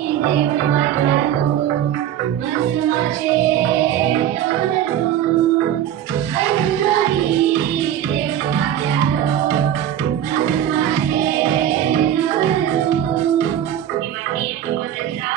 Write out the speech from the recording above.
దేవుని మాటలు మనసు మార్చే తోడలు బైబిల్లోని దేవుని వాక్యాలు మనసు మార్చే తోడలు ఇవన్నీ ఎందుకో తెలుసా